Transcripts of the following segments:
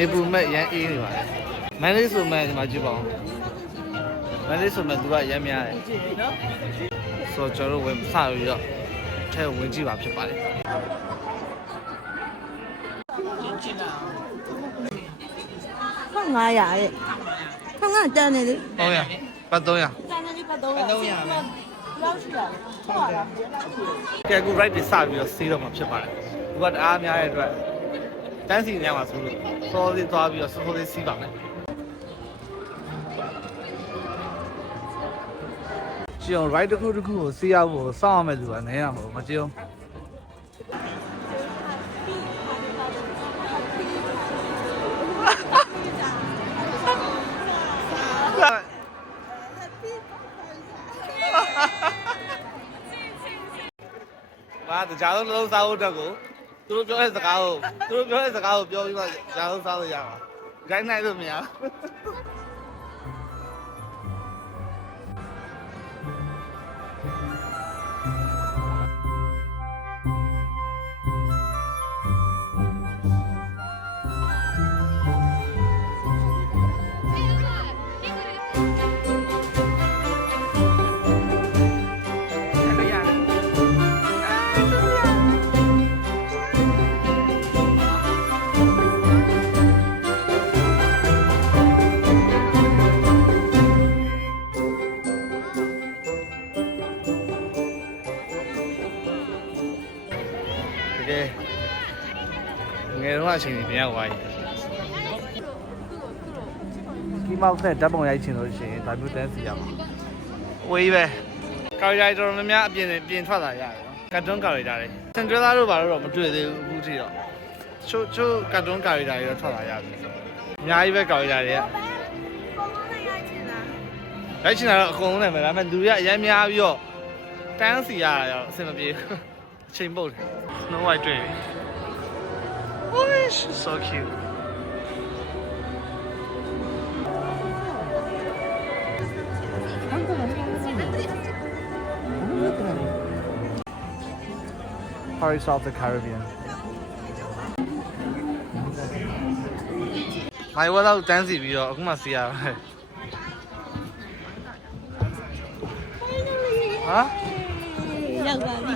နေပူမဲ့ရမ်းအေးနေပါတယ်မန်လေးဆိုမဲ့ဒီမှာကြည့်ပါဦးမန်လေးဆိုမဲ့သူကရမ်းများတယ်ဆိုတော့ကျွန်တော်တို့ဝင်စပြီးတော့ထဲဝင်ကြည့်ပါဖြစ်ပါတယ်ဟုတ်900တဲ့ဟုတ်ငါတန်းနေလေ300ပတ်300တန်းနေပတ်တော့300ပဲလောက်ရှိတာဟုတ်လားကဲအခု right ပြစပြီးတော့စီးတော့မှာဖြစ်ပါတယ်သူကတအားများတဲ့အတွက် တန်းစီနေရမှာဆိုလို့စောသေးသွားပြီးတော့စောစောလေးစီးပါမယ်ကျုံ right တစ်ခုတစ်ခုကိုစီးရဖို့စောင့်ရမယ်သူကနဲရမှာမကျုံဘာတကြားလုံးလုံးစားဖို့အတွက်ကို သူတို့ပြောတဲ့စကားကိုသူတို့ပြောတဲ့စကားကိုပြောပြီးမှကြားလုံးစားလို့ရမှာဂိုင်းနိုင်လို့မရဘူး အချိန်ကြီးပြန်ရောက်သွားပြီဒီမောက်နဲ့ဓာတ်ပုံရိုက်ချင်လို့ရှိရင်ဒါမျိုးတန်းစီရမှာဝေးပဲကာရီတော်တော်များများအပြင်ပြင်ထွက်လာရတယ်နော်ကတ်တွန်းကာရီတာတွေစင်ဒရလာတို့ဘာလို့တော့မတွေ့သေးဘူးအခုထိတော့ချို့ချို့ကတ်တွန်းကာရီတာတွေတော့ထွက်လာရပြီအများကြီးပဲကာရီတာတွေကရိုက်ချင်တာတော့အကုန်လုံးနဲ့ပဲဒါပေမဲ့လူတွေကအများများပြီးတော့တန်းစီရတာရောအဆင်မပြေဘူးအချိန်ပုတ်တယ် Snow White တွေ့ပြီ Oh, she's so cute. Pirates of the Caribbean. မိုင်ဝါတော့တန်းစီပြီးတော့အခုမှစီရပါမယ်ဟာ ရောက်ပါပြီ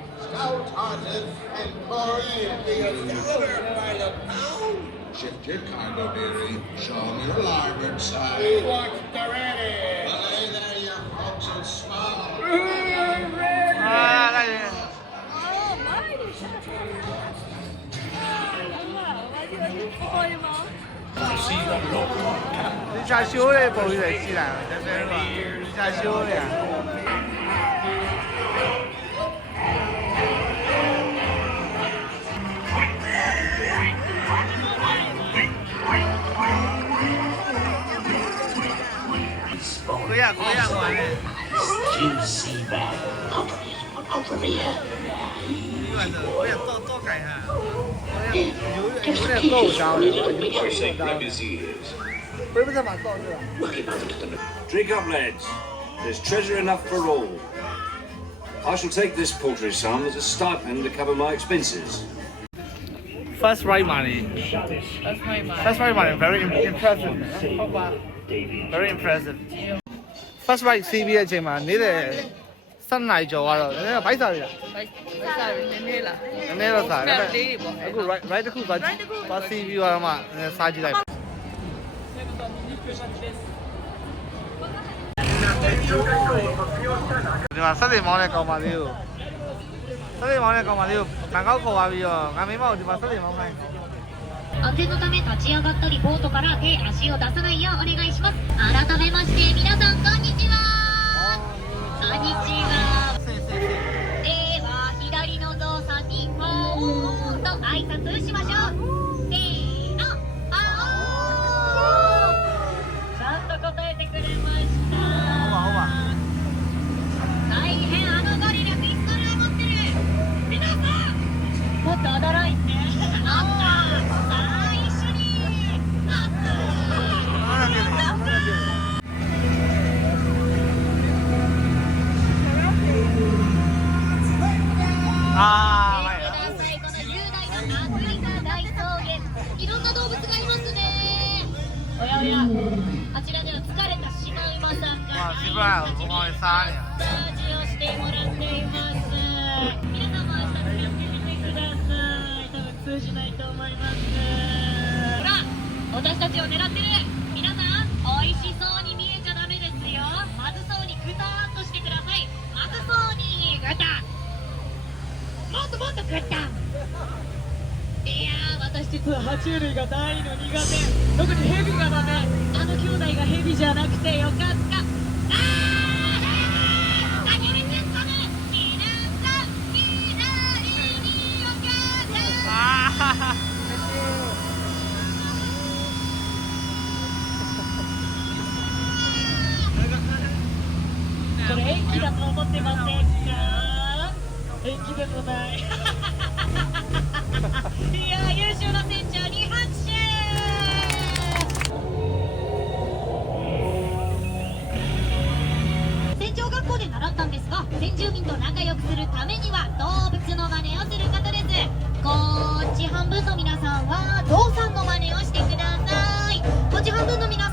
outhouses and chlorine being scoured by the pound. Shift your cargo, dearie. Show me your larboard side. We the ready. Lay there, you folks, and smile. We're ready. Ah, đi xa xíu đi bồi để chi nào chắc chắn rồi đi xa xíu đi à ากกูอยากหัวเนี่ย Juicy bag. Drink up, lads. There's treasure enough for all. I shall take this paltry sum as a stipend to cover my expenses. first right money That's my money. first right money very impressive very impressive impressive first right CV ရဲ့အချိန်မှာနေတဲ့7နိုင်ကျော်ကတော့နည်းနည်းဗိုက်စားရတာဘိုက်ဘိုက်စားရနည်းနည်းလားနည်းနည်းတော့စားတယ်လေးတွေပေါ့အခု right right တစ်ခုသွားသွား CV ကတော့မှနည်းနည်းစားကြည့်လိုက်ဒီမှာဆက်တွေမောင်းတဲ့ကောင်မလေးကိုဆက်တွေမောင်းတဲ့ကောင်မလေးကိုဘန်ကောက်ခေါ်သွားပြီးတော့ငါမိမကိုဒီမှာဆက်တွေမောင်းခိုင်း 安全のため立ち上がったりボートから手足を出さないようお願いします。改めまして皆さんこんにちは。こんにちは。では左のゾウさんに「ポーン」と挨拶しましょう。作ったいやー私実は爬虫類が大の苦手。特にヘビがダメ。あの兄弟がヘビじゃなくてよかった。住民と仲良くするためには動物の真似をすることです。こっち半分の皆さんはゾウさんの真似をしてください。こっち半分の皆さん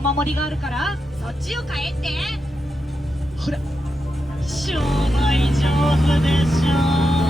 お守りがあるからそっちを買えって。ほら。商売上手でしょ။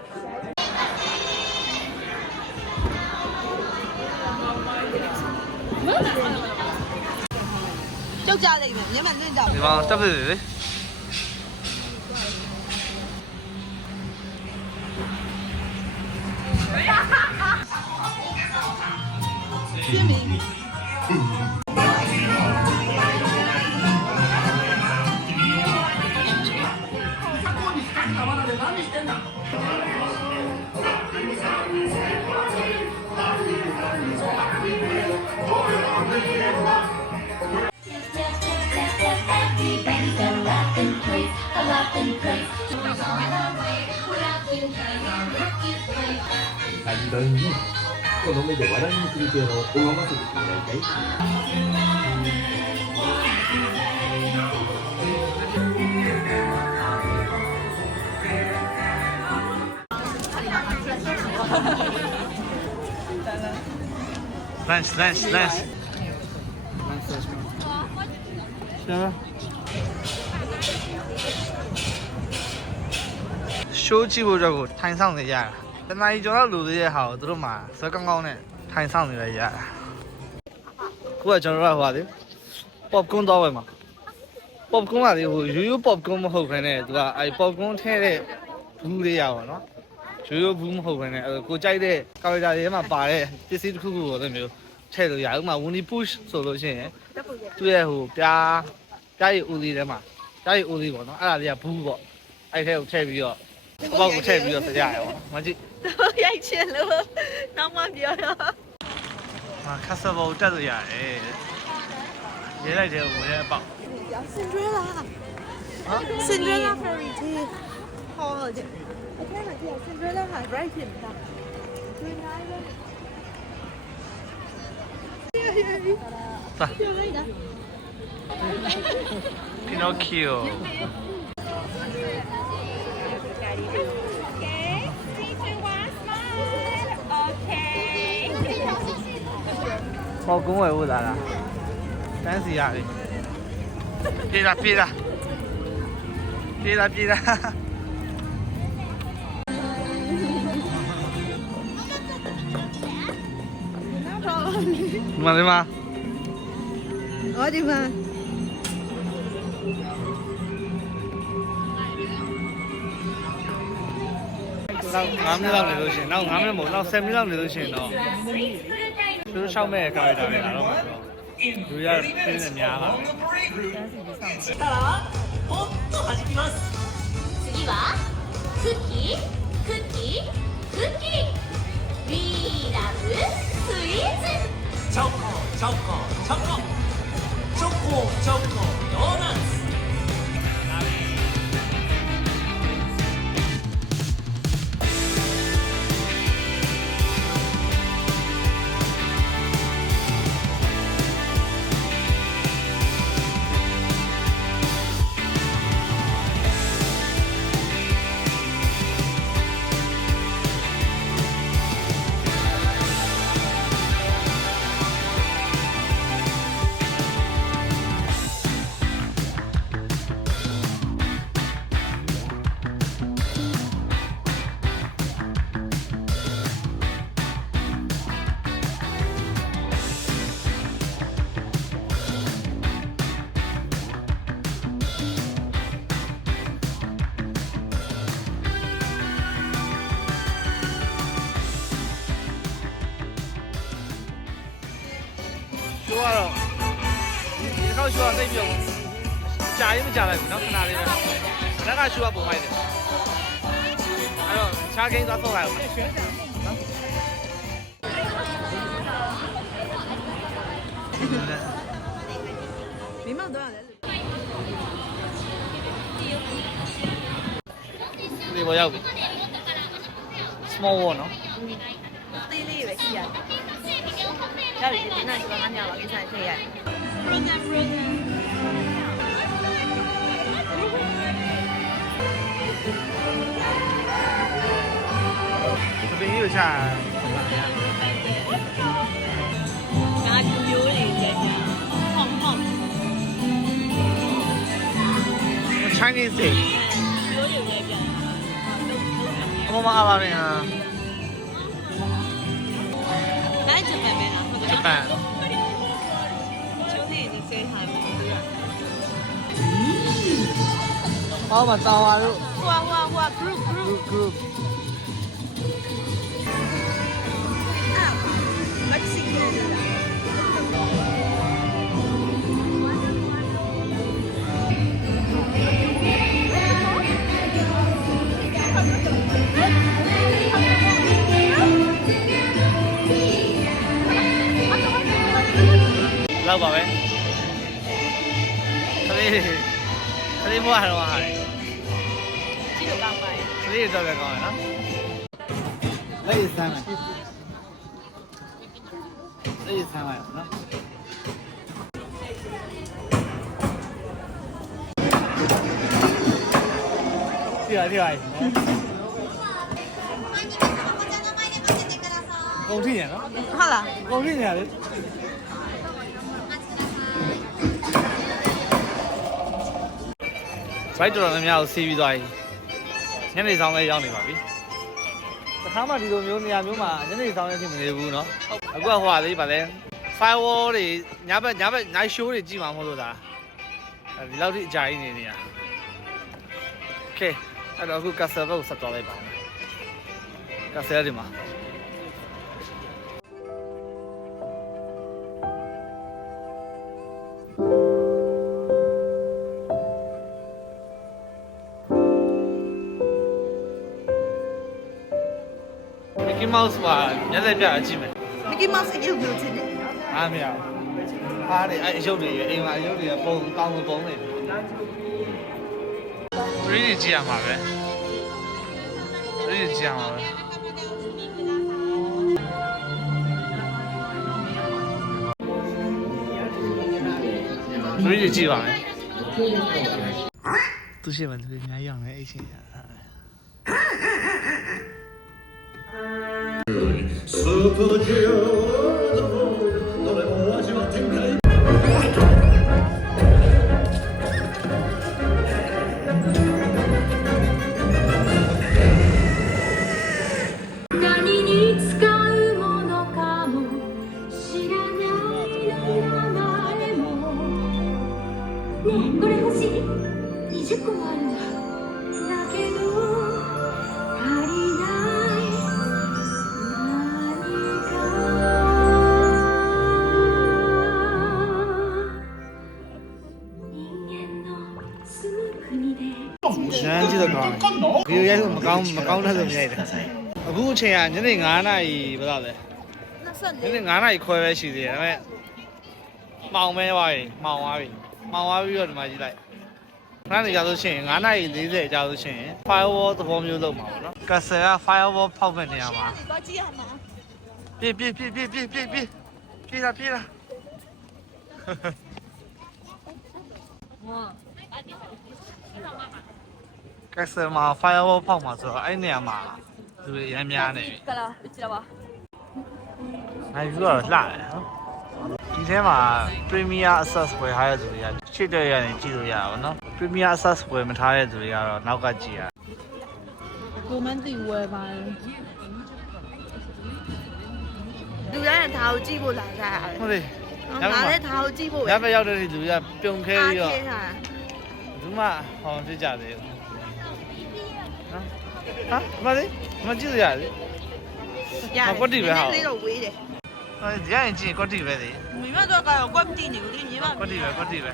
လိမ့်မယ်မျက်မှန်လွင့်ကြ ဒီမှာတက်ပြီလေ ပြင်းပြီ だいねこの目で笑いにくる拝ませてもらいたいランチ收摊上。 တာတနားကြီးကျော်တော့လူသေးရဲ့ဟာကိုသူတို့မှဇွဲကောင်းကောင်းနဲ့ထိုင်ဆောင်နေရရတာခုကကျွန်တော်တို့ကဟိုပါလေ popcorn တော့ပဲမှာ popcorn ကလေဟိုရိုးရိုး popcorn မဟုတ်ဘဲနဲ့သူကအဲ popcorn ထဲတဲ့ဘူးလေးရပါတော့ရိုးရိုးဘူးမဟုတ်ဘဲနဲ့အဲကိုကြိုက်တဲ့ကာရီတာတွေထဲမှာပါတဲ့ပစ္စည်းတစ်ခုခုကိုလည်းမျိုးထည့်လို့ရဥပမာ Winnie Push ဆိုလို့ရှိရင်သူ့ရဲ့ဟိုပြားပြားရည်ဦးလေးထဲမှာပြားရည်ဦးလေးပေါ့နော်အဲ့ဒါလေးကဘူးပေါ့အဲ့ထဲကိုထည့်ပြီးတော့အပေါက်ကိုထည့်ပြီးတော့စကြရအောင်မကြည့် တော့ရိုက်ချင်လို့နောက်မှပြောတော့ဟာခါဆာဘောတက်လို့ရတယ်ရေးလိုက်တယ်ဝင်တဲ့အပေါက်ဆင်ဒရလာဆင်ဒရလာ fairy tale ဟောတယ်အထက်ကကျဆင်ဒရလာဟာ right ဖြစ်တာတွေ့နိုင်လို့သာ Pinocchio ။ ပေါ်ကုန်းဝယ်ဖို့လာလား။တန်းစီရတယ်။ပြေးတာပြေးတာပြေးတာပြေးတာမလေးမဟောဒီမှာနောက်9မိနစ်လောက်နေလို့ရှိရင်နောက်9မိနစ်မဟုတ်နောက်10မိနစ်လောက်နေလို့ရှိရင်တော့ 就是上辈也，有点了。ポとます。次はクッキー、クッキー、クッキー。We love。チョコ、チョコ、チョコ。チョコ、チョコ、ドーナツ。 လေးပဲလက်ကရှိုးကပုံမိုက်တယ်အဲ့တော့ခြားကိန်းသွားဆော့လိုက်အောင်နော်မိမတော့လည်းဒီပေါ်ရောက်ပြီ small wall နော်သေးလေးပဲရှိရတယ်ရပြီဒီနေ့ကငါညပါကိစ္စထည့်ရတယ် 这边又下拿出油来，姐姐，胖胖。Chinese day。油来，姐姐。我妈阿爸呢？来日本没呢？日本。秋天你最害怕。嗯，把我们招啊！ เล่าก่อนไหมทะเลทะเลบ้านเราหายที่ถูกลางไปทะเลตัวก่อนนะได้ยิยงไหมได้ยินเสียงไเรื่ไห ကုန်ထိညာနော်ဟုတ်လားကုန်ထိညာလေဖိုက်တော်တော်များများကိုစီးပြီးသွားပြီညနေဆောင်လည်းရောက်နေပါပြီတစ်ခါမှဒီလိုမျိုးနေရာမျိုးမှာညနေဆောင်လည်းဖြစ်မနေဘူးเนาะအခုကဟိုပါလေပါလဲ firewall တွေညဘက်ညဘက် night show တွေကြည့်မှာမဟုတ်လို့ဒါဒီလောက်ထိအကြာကြီးနေနေရ Okay အဲ့တော့အခု castle ကိုဆက်သွားလိုက်ပါမယ် castle ဒီမှာ Mouse ပါမျက်လက်ပြအကြည့်မယ် Mickey Mouse ရုပ်မျိုးချင်းတယ်အားမရဘူးအားတွေအဲ့အယုတ်တွေအိမ်မှာအယုတ်တွေကပုံကောင်းပုံနေပြီ 3D ကြည့်ရမှာပဲ 3D ကြည့်ရမှာပဲ 3D ကြည့်ပါမယ်သူရှိမှသူအများကြီးအောင်လေအဲ့ချင်း local jewelry. က်လို့မကောင်းမကောင်းတဲ့ဆိုမရိုက်တယ်အခုအချိန်ကညနေ9နာရီဘယ်လောက်လဲညနေ9နာရီခွဲပဲရှိသေးတယ်ဒါပေမဲ့မှောင်မဲသွားပြီမှောင်သွားပြီမှောင်သွားပြီးတော့ဒီမှာကြည့်လိုက်ခဏနေကြလို့ရှိရင်9နာရီ40ကြာလို့ရှိရင် firewall သဘောမျိုးလုပ်မှာပေါ့နော်ကဆယ်က firewall ဖောက်မဲ့နေရမှာ တော့ကြည့်ရမှာ ပြေးပြေးပြေးပြေးပြေးပြေးပြေးပြေးလာပြေးလာက ဆယ်မှာ firewall ဖောက်မှာဆိုတော့အဲ့နေရာမှာသူတွေအများများနေပြီကလာကြည့်ရပါနိုင်ပြီးတော့လှတယ်နော်ဒီထဲမှာ Premier Access ဝယ်ထားတဲ့သူတွေကချစ်တဲ့ရရင်ကြည့်လို့ရတာပေါ့နော် Premier Access ဝယ်မထားတဲ့သူတွေကတော့နောက်ကကြည့်ရကိုမန်းတီဝယ်ပါတယ်လူရရင်ဒါကိုကြည့်ဖို့လာကြရတယ်ဟုတ်လေညငါဘက်လည်းဒါကိုကြည့်ဖို့ညဘက်ရောက်တဲ့လူတွေကပြုံခဲပြီးတော့အားခဲတာဘူးမှဟောင်းဖြစ်ကြတယ်နော် ဟာမလေးမကြည့်ရလေ ရတယ် ကွက်တီပဲဟာ လေးတော့ဝေးတယ် ဟိုဒီရင်ကြည့်ကွက်တီပဲလေ မိမတို့ကတော့ကွက်တီနေဘူးလေညီမ ကွက်တီပဲကွက်တီပဲ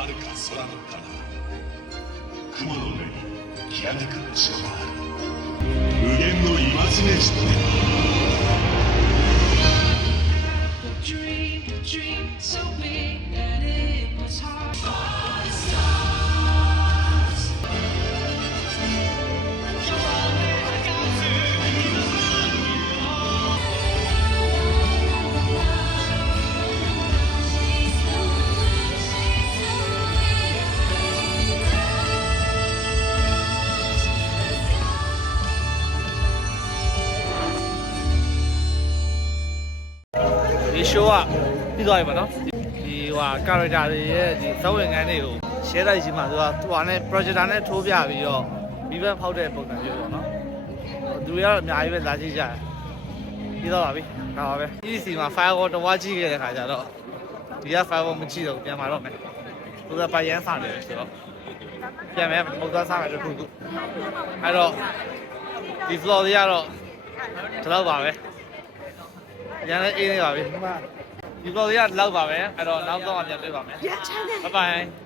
遥か空の彼方雲の上に きらめく星がある無限のイマジネーション。でဒီ show ကပြီးသွားပြီပေါ့နော်ဒီဟိုဟာ character တွေရဲ့ဒီသဝင်ငန်းတွေကို share လိုက်ခြင်းမှာသူကသူကနဲ့ projector နဲ့ထိုးပြပြီးတော့ event ဖောက်တဲ့ပုံစံမျိုးပေါ့နော်သူတွေကတော့အများကြီးပဲလာကြည့်ကြတယ်ပြီးတော့ပါပြီဒါပါပဲ EC မှာ firewall တဝါကြည့်ခဲ့တဲ့ခါကျတော့ဒီက firewall မကြည့်တော့ပြန်มาတော့မယ်သူကပိုင်ရန်စားတယ်ဆိုတော့ပြန်မယ်ပုံသားစားမယ်တစ်ခုခုအဲ့တော့ဒီ floor တွေကတော့ဒီလောက်ပါပဲ ရန်လည်းအေးနေပါပြီဒီ vlog ရလောက်ပါပဲအဲ့တော့နောက်တော့ပြန်တွေ့ပါမယ်ရချမ်းတယ် bye bye